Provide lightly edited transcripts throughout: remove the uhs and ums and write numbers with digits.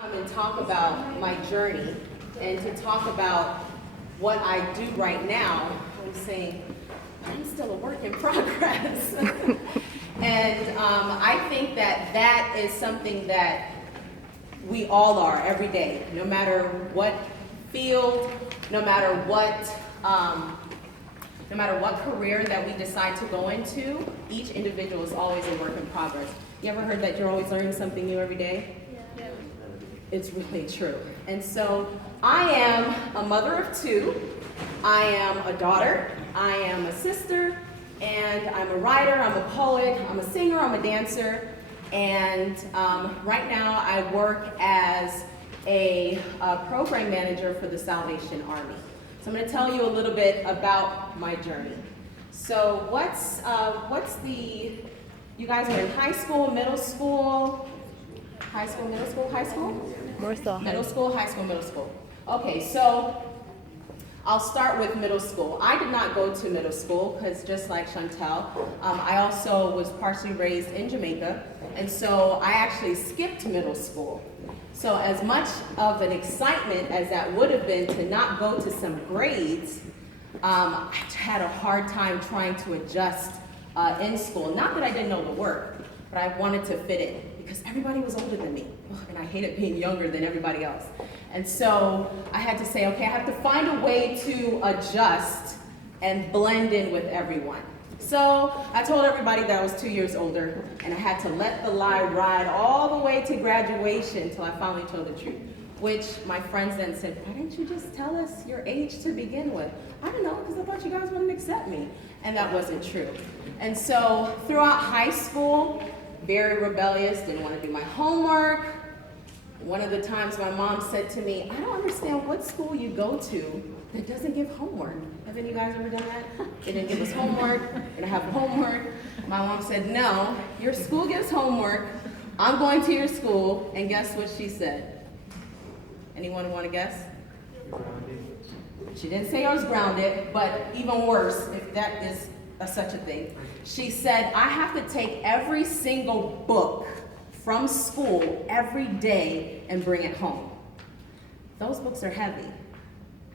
And talk about my journey and to talk about what I do right now. I'm saying I'm still a work in progress. And I think that that is something that we all are every day, no matter what field, no matter what career that we decide to go into. Each individual is always a work in progress. You ever heard that you're always learning something new every day? Yeah. It's really true. And so I am a mother of two. I am a daughter. I am a sister. And I'm a writer. I'm a poet. I'm a singer. I'm a dancer. And right now I work as a program manager for the Salvation Army. So I'm going to tell you a little bit about my journey. So what's the, you guys are in high school, middle school, high school, middle school, high school? More so. Middle school, high school, middle school. Okay, so I'll start with middle school. I did not go to middle school because just like Chantel, I also was partially raised in Jamaica, and so I actually skipped middle school. So as much of an excitement as that would have been to not go to some grades, I had a hard time trying to adjust in school. Not that I didn't know the work, but I wanted to fit in because everybody was older than me, and I hated being younger than everybody else. And so I had to say, okay, I have to find a way to adjust and blend in with everyone. So I told everybody that I was 2 years older, and I had to let the lie ride all the way to graduation until I finally told the truth, which my friends then said, why didn't you just tell us your age to begin with? I don't know, because I thought you guys wouldn't accept me. And that wasn't true. And so throughout high school, very rebellious, didn't want to do my homework. One of the times my mom said to me, I don't understand what school you go to that doesn't give homework. Have any of you guys ever done that? They didn't give us homework, they didn't have homework. My mom said, no, your school gives homework. I'm going to your school, and guess what she said? Anyone want to guess? She didn't say I was grounded, but even worse, if that is such a thing. She said, I have to take every single book from school every day and bring it home. Those books are heavy.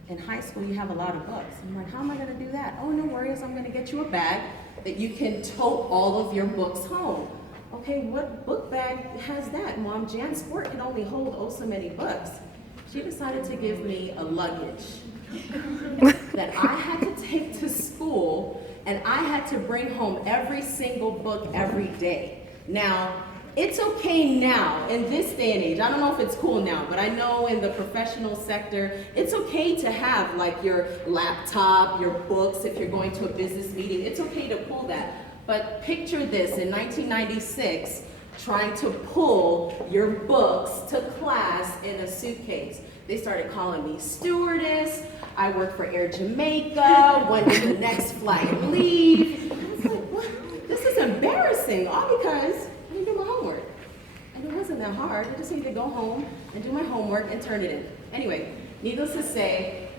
In high school, you have a lot of books. I'm like, how am I going to do that? Oh, no worries, I'm going to get you a bag that you can tote all of your books home. Okay, what book bag has that? Mom, Jan Sport can only hold oh so many books. She decided to give me a luggage that I had to take to school, and I had to bring home every single book every day. Now, it's okay now, in this day and age, I don't know if it's cool now, but I know in the professional sector, it's okay to have like your laptop, your books, if you're going to a business meeting, it's okay to pull that. But picture this, in 1996, trying to pull your books to class in a suitcase. They started calling me stewardess. I worked for Air Jamaica. When did the next flight leave? I was like, what? This is embarrassing, all because I didn't do my homework. And it wasn't that hard. I just needed to go home and do my homework and turn it in. Anyway, needless to say,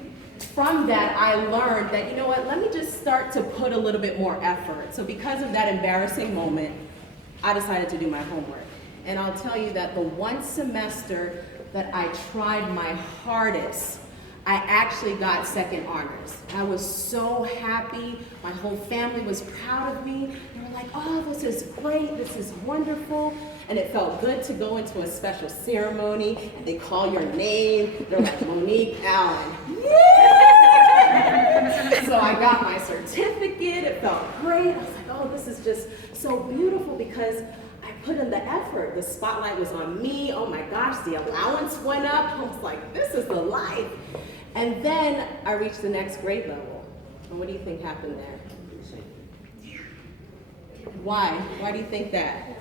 from that, I learned that, you know what, let me just start to put a little bit more effort. So because of that embarrassing moment, I decided to do my homework. And I'll tell you that the one semester that I tried my hardest, I actually got second honors. I was so happy. My whole family was proud of me. They were like, oh, this is great, this is wonderful. And it felt good to go into a special ceremony, and they call your name. They're like, Monique Allen. Yeah! So I got my certificate. It felt great. I was like, oh, this is just so beautiful because I put in the effort. The spotlight was on me. Oh my gosh, the allowance went up. I was like, this is the life. And then I reached the next grade level. And what do you think happened there? Why? Why do you think that?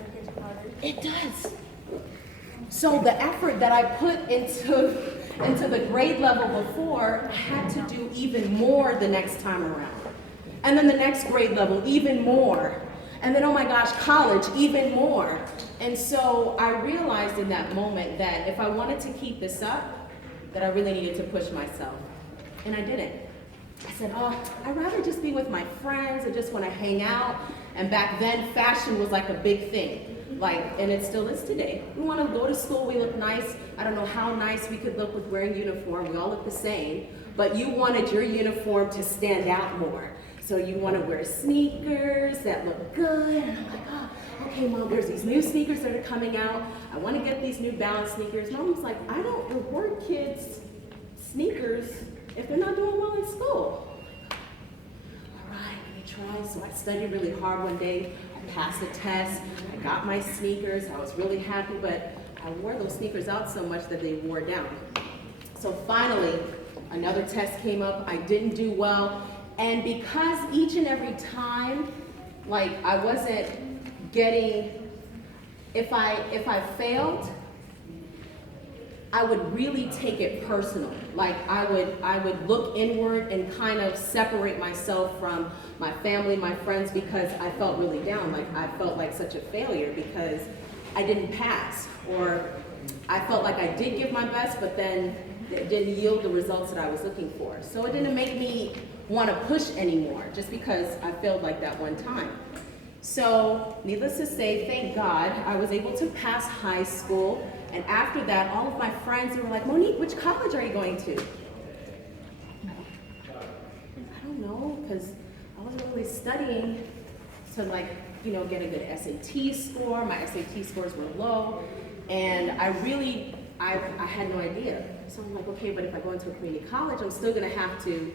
It does. So the effort that I put into the grade level before, I had to do even more the next time around. And then the next grade level, even more. And then, oh my gosh, college, even more. And so I realized in that moment that if I wanted to keep this up, that I really needed to push myself. And I didn't. I said, oh, I'd rather just be with my friends and just want to hang out. And back then, fashion was like a big thing. And it still is today. We want to go to school, we look nice. I don't know how nice we could look with wearing uniform. We all look the same, but you wanted your uniform to stand out more. So you want to wear sneakers that look good. And I'm like, oh, okay, Mom, there's these new sneakers that are coming out. I want to get these New Balance sneakers. Mom was like, I don't reward kids sneakers if they're not doing well in school. All right, let me try. So I studied really hard one day. I passed the test. I got my sneakers. I was really happy, but I wore those sneakers out so much that they wore down. So finally, another test came up. I didn't do well. And because each and every time, I wasn't getting, if I failed, I would really take it personal. I would look inward and kind of separate myself from my family, my friends, because I felt really down. I felt like such a failure because I didn't pass, or I felt like I did give my best, but then it didn't yield the results that I was looking for. So it didn't make me want to push anymore just because I failed like that one time. So needless to say, thank God, I was able to pass high school. And after that, all of my friends were like, Monique, which college are you going to? I don't know, because I wasn't really studying to get a good SAT score. My SAT scores were low. And I had no idea. So I'm like, okay, but if I go into a community college, I'm still gonna have to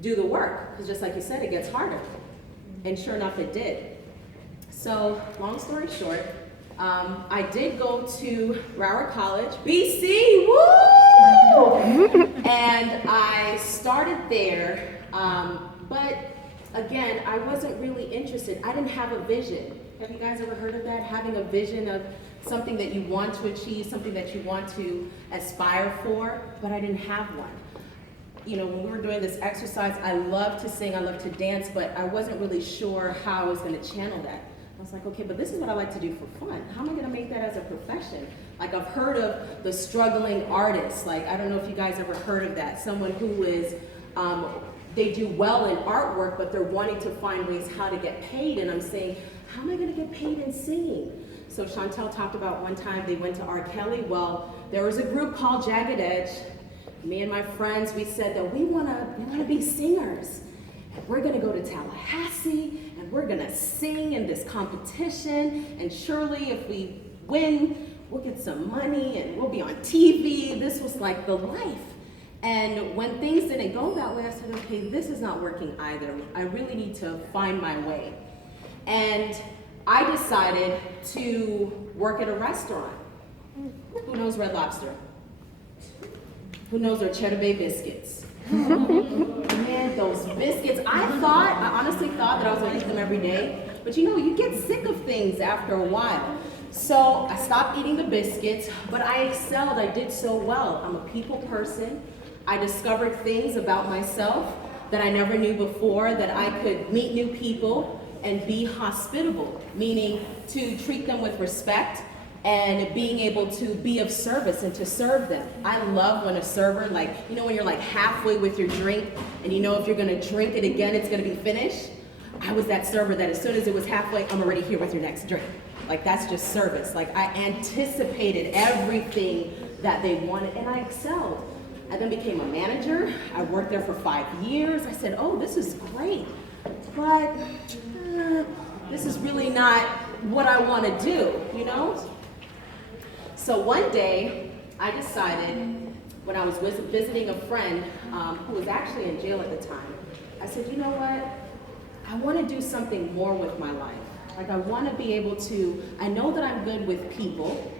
do the work, because just like you said, it gets harder. And sure enough, it did. So, long story short, I did go to Broward College, BC, woo! And I started there, but again, I wasn't really interested. I didn't have a vision. Have you guys ever heard of that? Having a vision of something that you want to achieve, something that you want to aspire for, but I didn't have one. When we were doing this exercise, I love to sing, I love to dance, but I wasn't really sure how I was going to channel that. I was like, okay, but this is what I like to do for fun. How am I going to make that as a profession? I've heard of the struggling artist. I don't know if you guys ever heard of that. Someone who is, they do well in artwork, but they're wanting to find ways how to get paid. And I'm saying, how am I going to get paid in singing? So Chantel talked about one time they went to R. Kelly. Well, there was a group called Jagged Edge. Me and my friends, we said that we wanna be singers. And we're gonna go to Tallahassee and we're gonna sing in this competition. And surely if we win, we'll get some money and we'll be on TV. This was like the life. And when things didn't go that way, I said, okay, this is not working either. I really need to find my way. And I decided to work at a restaurant. Who knows Red Lobster? Who knows their Cheddar Bay biscuits? Man, those biscuits, I honestly thought that I was gonna eat them every day, but you get sick of things after a while. So I stopped eating the biscuits, but I excelled, I did so well. I'm a people person. I discovered things about myself that I never knew before, that I could meet new people and be hospitable, meaning to treat them with respect, and being able to be of service and to serve them. I love when a server, when you're halfway with your drink and if you're gonna drink it again, it's gonna be finished. I was that server that as soon as it was halfway, I'm already here with your next drink. That's just service. I anticipated everything that they wanted and I excelled. I then became a manager. I worked there for 5 years. I said, oh, this is great, but this is really not what I wanna do, So one day, I decided, when I was visiting a friend who was actually in jail at the time, I said, you know what? I want to do something more with my life. I want to be able to, I know that I'm good with people.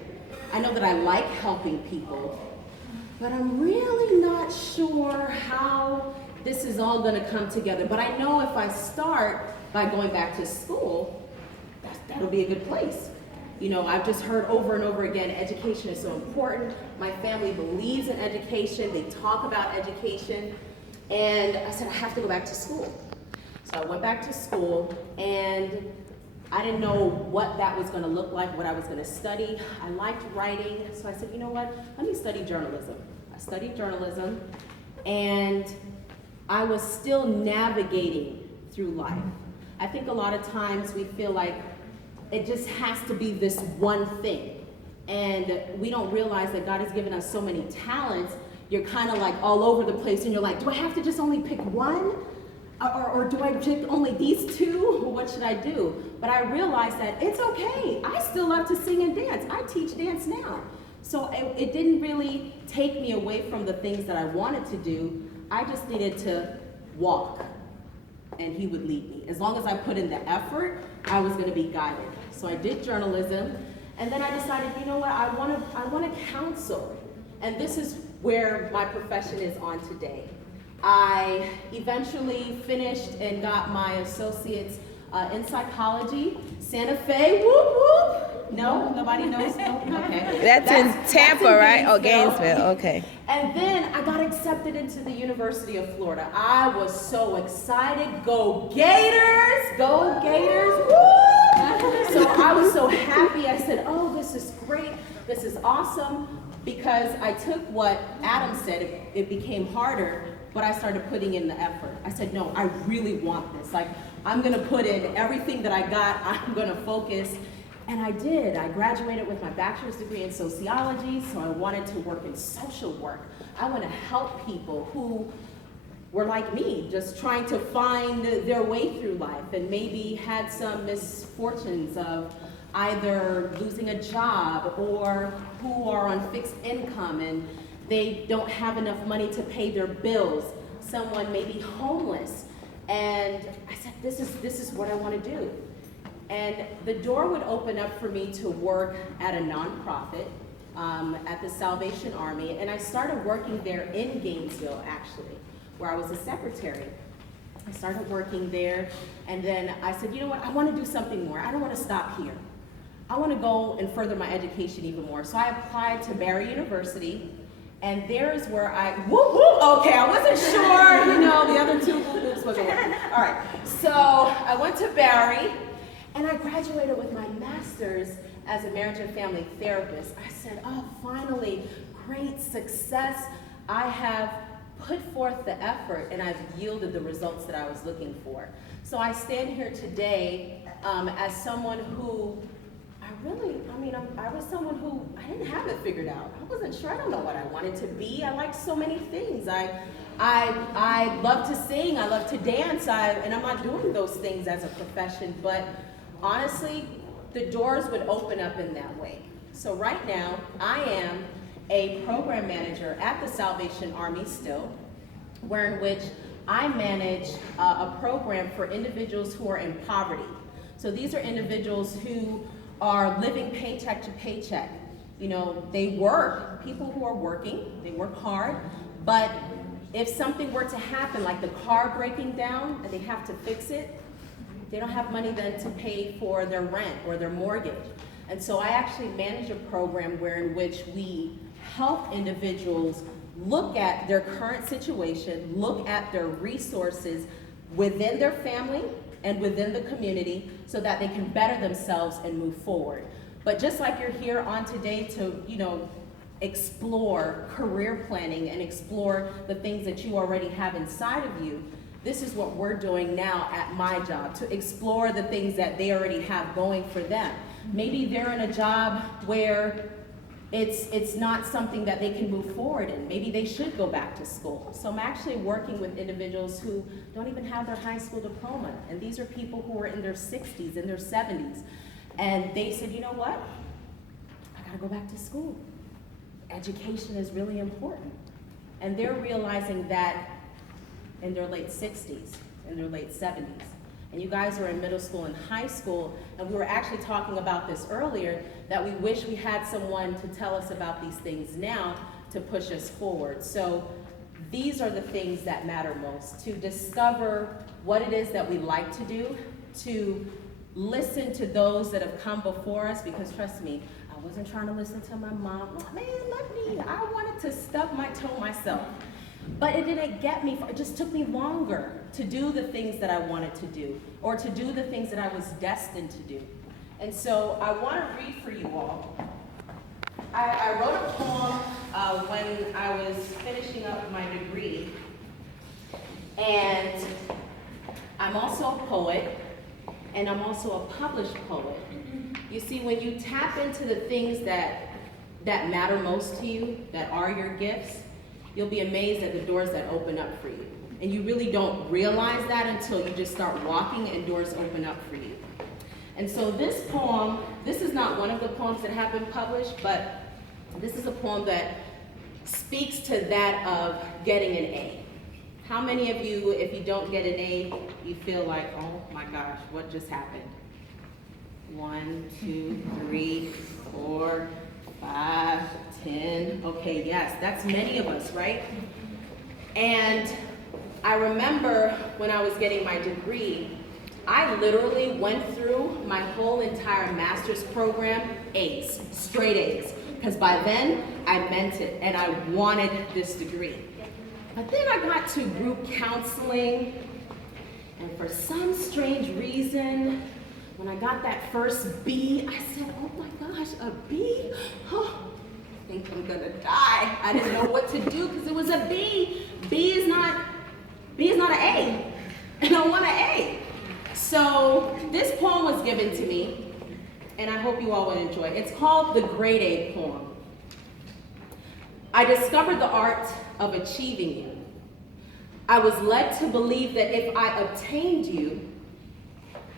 I know that I like helping people, but I'm really not sure how this is all going to come together. But I know if I start by going back to school, that'll be a good place. I've just heard over and over again, education is so important. My family believes in education. They talk about education. And I said, I have to go back to school. So I went back to school, and I didn't know what that was going to look like, what I was going to study. I liked writing, so I said, you know what? Let me study journalism. I studied journalism, and I was still navigating through life. I think a lot of times we feel like it just has to be this one thing. And we don't realize that God has given us so many talents. You're kind of like all over the place, and you're like, do I have to just only pick one? Or do I pick only these two? What should I do? But I realized that it's okay. I still love to sing and dance. I teach dance now. So it didn't really take me away from the things that I wanted to do. I just needed to walk, and he would lead me. As long as I put in the effort, I was going to be guided. So I did journalism, and then I decided, you know what, I want to counsel. And this is where my profession is on today. I eventually finished and got my associates in psychology. Santa Fe, whoop whoop. No, nobody knows. No? Okay. That's in Tampa, right? Oh, Gainesville. Okay. And then I got accepted into the University of Florida. I was so excited. Go Gators! Go Gators! Woo! So I was so happy. I said, oh, this is great. This is awesome. Because I took what Adam said, it became harder, but I started putting in the effort. I said, no, I really want this. Like, I'm gonna put in everything that I got, I'm gonna focus. And I did. I graduated with my bachelor's degree in sociology, so I wanted to work in social work. I want to help people who were like me, just trying to find their way through life and maybe had some misfortunes of either losing a job or who are on fixed income and they don't have enough money to pay their bills. Someone may be homeless. And I said, this is what I want to do. And the door would open up for me to work at a nonprofit at the Salvation Army. And I started working there in Gainesville, actually, where I was a secretary. I started working there, and then I said, you know what, I want to do something more. I don't want to stop here. I want to go and further my education even more. So I applied to Barry University, and there's where okay, I wasn't sure, the other two whoops wasn't working. All right, so I went to Barry, and I graduated with my master's as a marriage and family therapist. I said, oh, finally, great success. I have put forth the effort, and I've yielded the results that I was looking for. So I stand here today as someone who I was someone who, I didn't have it figured out. I wasn't sure, I don't know what I wanted to be. I liked so many things. I love to sing, I love to dance, and I'm not doing those things as a profession, but honestly, the doors would open up in that way. So right now, I am a program manager at the Salvation Army still, where in which I manage a program for individuals who are in poverty. So these are individuals who are living paycheck to paycheck. They work, people who are working, they work hard, but if something were to happen, like the car breaking down and they have to fix it, they don't have money then to pay for their rent or their mortgage. And so I actually manage a program in which we help individuals look at their current situation, look at their resources within their family and within the community so that they can better themselves and move forward. But just like you're here on today to, explore career planning and explore the things that you already have inside of you, this is what we're doing now at my job, to explore the things that they already have going for them. Maybe they're in a job where it's not something that they can move forward in. Maybe they should go back to school. So I'm actually working with individuals who don't even have their high school diploma. And these are people who are in their 60s, in their 70s. And they said, you know what? I gotta go back to school. Education is really important. And they're realizing that in their late 60s, in their late 70s. And you guys are in middle school and high school, and we were actually talking about this earlier, that we wish we had someone to tell us about these things now to push us forward. So these are the things that matter most, to discover what it is that we like to do, to listen to those that have come before us, because trust me, I wasn't trying to listen to my mom. Man, let me, I wanted to stub my toe myself. But it didn't get me, it just took me longer to do the things that I wanted to do, or to do the things that I was destined to do. And so I want to read for you all. I wrote a poem when I was finishing up my degree, and I'm also a poet, and I'm also a published poet. You see, when you tap into the things that matter most to you, that are your gifts, you'll be amazed at the doors that open up for you. And you really don't realize that until you just start walking and doors open up for you. And so this poem, this is not one of the poems that have been published, but this is a poem that speaks to that of getting an A. How many of you, if you don't get an A, you feel like, oh my gosh, what just happened? 1, 2, 3, 4, 5, 10. Okay, yes, that's many of us, right? And I remember when I was getting my degree, I literally went through my whole entire master's program, A's, straight A's. Because by then, I meant it and I wanted this degree. But then I got to group counseling, and for some strange reason, when I got that first B, I said, oh my gosh, a B? Oh, I think I'm gonna die. I didn't know what to do because it was a B. B is not an A, and I want an A. So this poem was given to me, and I hope you all will enjoy it. It's called the Grade A Poem. I discovered the art of achieving you. I was led to believe that if I obtained you,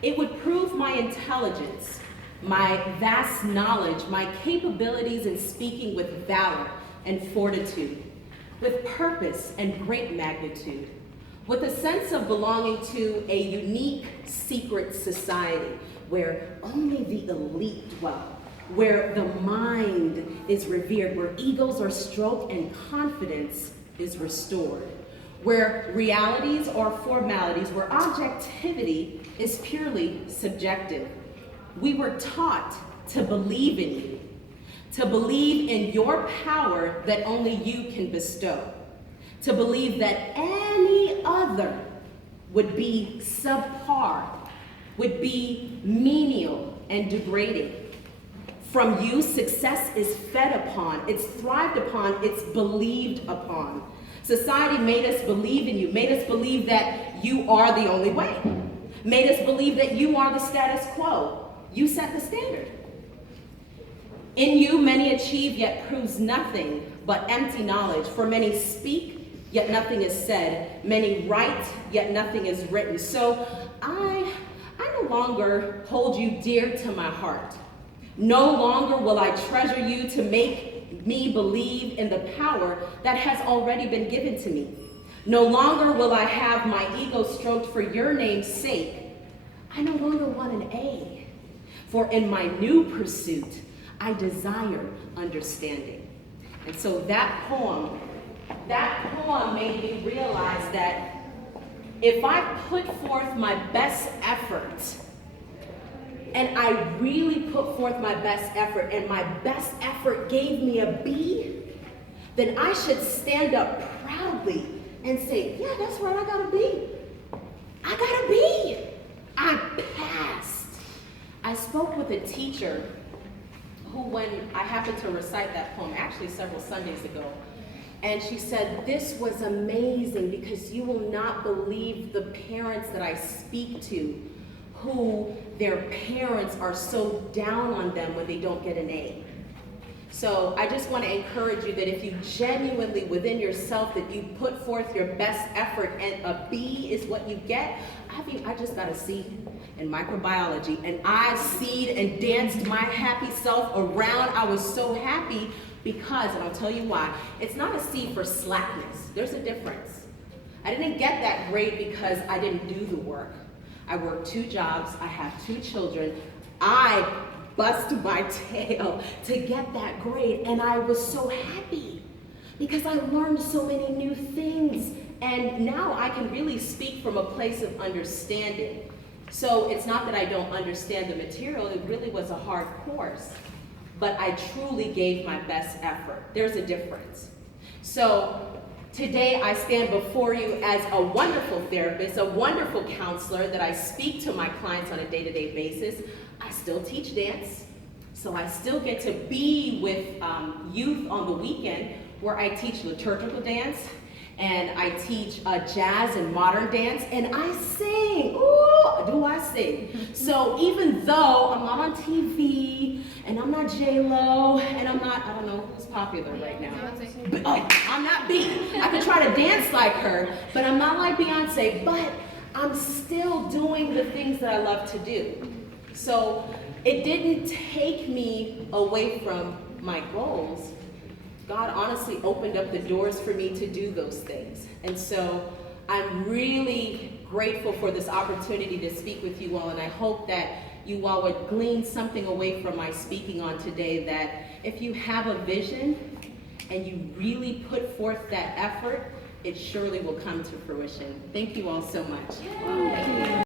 it would prove my intelligence, my vast knowledge, my capabilities in speaking with valor and fortitude, with purpose and great magnitude, with a sense of belonging to a unique secret society where only the elite dwell, where the mind is revered, where egos are stroked and confidence is restored, where realities are formalities, where objectivity is purely subjective. We were taught to believe in you, to believe in your power that only you can bestow, to believe that any other would be subpar, would be menial and degrading. From you, success is fed upon, it's thrived upon, it's believed upon. Society made us believe in you, made us believe that you are the only way, made us believe that you are the status quo. You set the standard. In you, many achieve, yet proves nothing but empty knowledge. For many speak, yet nothing is said. Many write, yet nothing is written. So I no longer hold you dear to my heart. No longer will I treasure you to make me believe in the power that has already been given to me. No longer will I have my ego stroked for your name's sake. I no longer want an A. For in my new pursuit, I desire understanding. And so that poem made me realize that if I put forth my best effort, and I really put forth my best effort, and my best effort gave me a B, then I should stand up proudly and say, yeah, that's right, I got a B. I got a B. I passed. I spoke with a teacher who, when I happened to recite that poem, actually several Sundays ago, and she said, this was amazing because you will not believe the parents that I speak to who their parents are so down on them when they don't get an A. So I just want to encourage you that if you genuinely within yourself that you put forth your best effort and a B is what you get. I just got a C in microbiology, and I seed and danced my happy self around. I was so happy because, and I'll tell you why, it's not a C for slackness. There's a difference. I didn't get that grade because I didn't do the work. I work 2 jobs, I have 2 children. I bust my tail to get that grade, and I was so happy because I learned so many new things, and now I can really speak from a place of understanding. So it's not that I don't understand the material, it really was a hard course, but I truly gave my best effort. There's a difference. So today I stand before you as a wonderful therapist, a wonderful counselor that I speak to my clients on a day-to-day basis. I still teach dance, so I still get to be with youth on the weekend where I teach liturgical dance And I teach jazz and modern dance, and I sing. Ooh, do I sing? So even though I'm not on TV, and I'm not J-Lo, and I'm not, I don't know who's popular right now. But, I'm not B. I could try to dance like her, but I'm not like Beyonce, but I'm still doing the things that I love to do. So it didn't take me away from my goals. God honestly opened up the doors for me to do those things. And so I'm really grateful for this opportunity to speak with you all, and I hope that you all would glean something away from my speaking on today, that if you have a vision and you really put forth that effort, it surely will come to fruition. Thank you all so much.